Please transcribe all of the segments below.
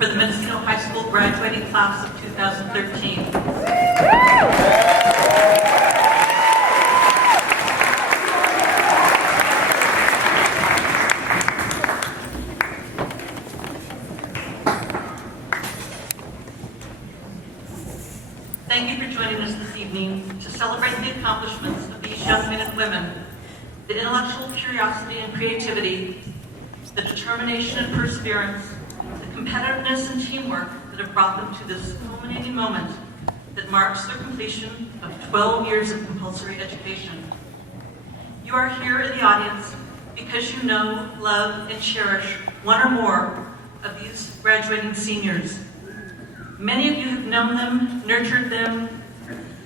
for the Mendocino High School graduating class of 2013. Thank you for joining us this evening to celebrate the accomplishments of these young men and women, the intellectual curiosity and creativity, the determination and perseverance, the competitiveness and teamwork that have brought them to this culminating moment that marks their completion of 12 years of compulsory education. You are here in the audience because you know, love, and cherish one or more of these graduating seniors. Many of you have known them, nurtured them,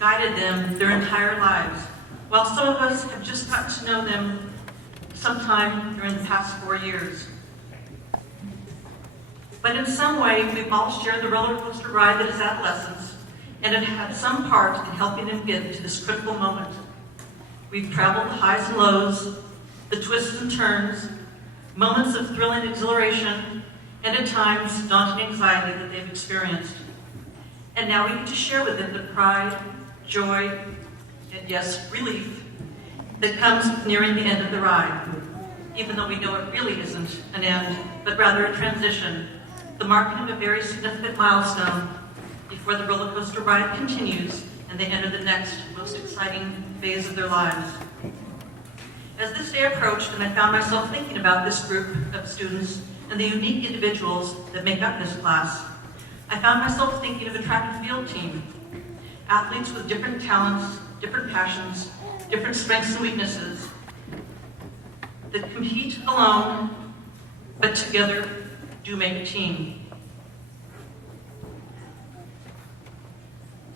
guided them their entire lives, while some of us have just gotten to know them sometime during the past 4 years. But in some way, we've all shared the roller coaster ride that is adolescence, and have had some part in helping them get to this critical moment. We've traveled the highs and lows, the twists and turns, moments of thrilling exhilaration, and at times, daunting anxiety that they've experienced. And now we get to share with them the pride, joy, and yes, relief that comes with nearing the end of the ride, even though we know it really isn't an end, but rather a transition, the marking of a very significant milestone before the roller coaster ride continues and they enter the next, most exciting phase of their lives. As this day approached and I found myself thinking about this group of students and the unique individuals that make up this class, I found myself thinking of a track and field team. Athletes with different talents, different passions, different strengths and weaknesses that compete alone, but together do make a team.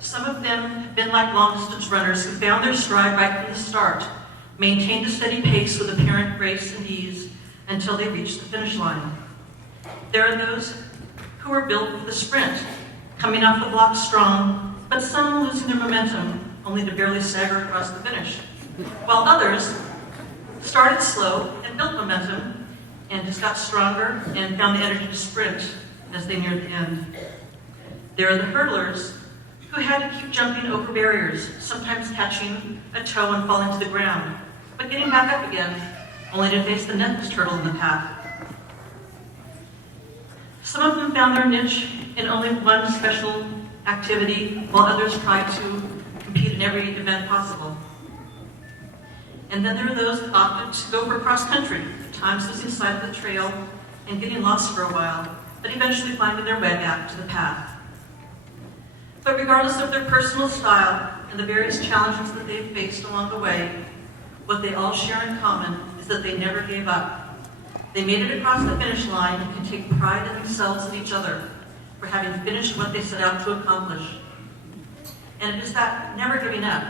Some of them have been like long-distance runners who found their stride right from the start, maintained a steady pace with apparent grace and ease until they reached the finish line. There are those who are built for the sprint, coming off the block strong, but some losing their momentum, only to barely stagger across the finish, while others started slow and built momentum and just got stronger and found the energy to sprint as they neared the end. There are the hurdlers who had to keep jumping over barriers, sometimes catching a toe and falling to the ground, but getting back up again, only to face the next hurdle in the path. Some of them found their niche in only one special activity, while others tried to compete in every event possible. And then there are those that opted to go for cross country, at times losing sight of the trail and getting lost for a while, but eventually finding their way back to the path. But regardless of their personal style and the various challenges that they've faced along the way, what they all share in common is that they never gave up. They made it across the finish line and can take pride in themselves and each other for having finished what they set out to accomplish. And it is that never giving up,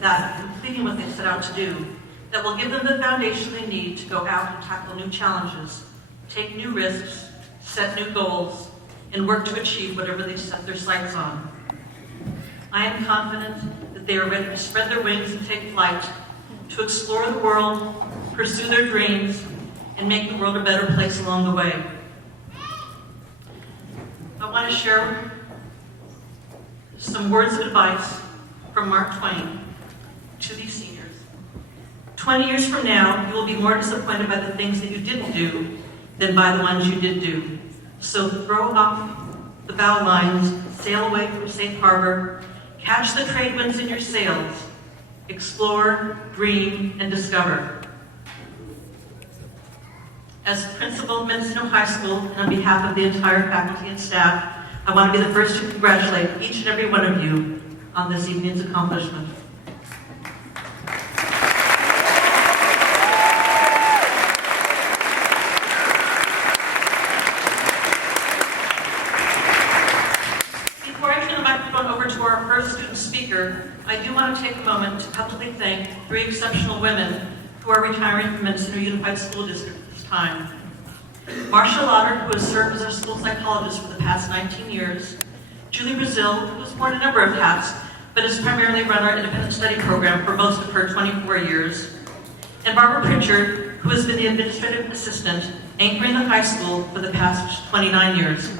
that completing what they set out to do, that will give them the foundation they need to go out and tackle new challenges, take new risks, set new goals, and work to achieve whatever they set their sights on. I am confident that they are ready to spread their wings and take flight, to explore the world, pursue their dreams, and make the world a better place along the way. I want to share some words of advice from Mark Twain to these seniors. 20 years from now, you will be more disappointed by the things that you didn't do than by the ones you did do. So throw off the bow lines, sail away from safe harbor, catch the trade winds in your sails, explore, dream, and discover. As principal of Mendocino High School, and on behalf of the entire faculty and staff, I want to be the first to congratulate each and every one of you on this evening's accomplishment. Before I turn the microphone over to our first student speaker, I do want to take a moment to publicly thank 3 exceptional women who are retiring from Mendocino Unified School District at this time. Marcia Lauder, who has served as our school psychologist for the past 19 years, Julie Brazil, who has worn a number of hats, but has primarily run our independent study program for most of her 24 years, and Barbara Pritchard, who has been the administrative assistant anchoring the high school for the past 29 years.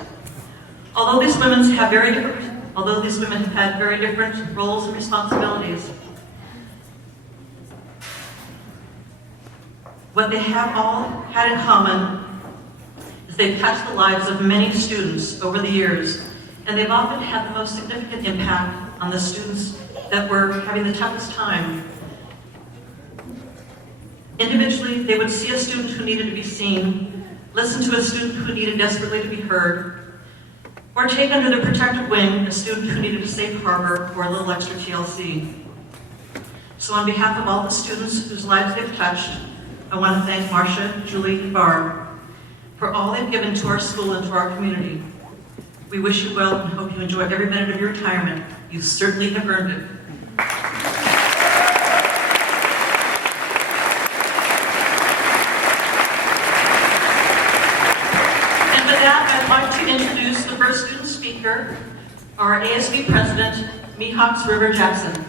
Although these women have very had very different roles and responsibilities, what they have all had in common is they've touched the lives of many students over the years, and they've often had the most significant impact on the students that were having the toughest time. Individually, they would see a student who needed to be seen, listen to a student who needed desperately to be heard, or take under their protective wing a student who needed a safe harbor or a little extra TLC. So on behalf of all the students whose lives they've touched, I want to thank Marcia, Julie, and Barb for all they've given to our school and to our community. We wish you well and hope you enjoy every minute of your retirement. You certainly have earned it. And with that, I'd like to introduce the first student speaker, our ASB president, Mihawks River Jackson.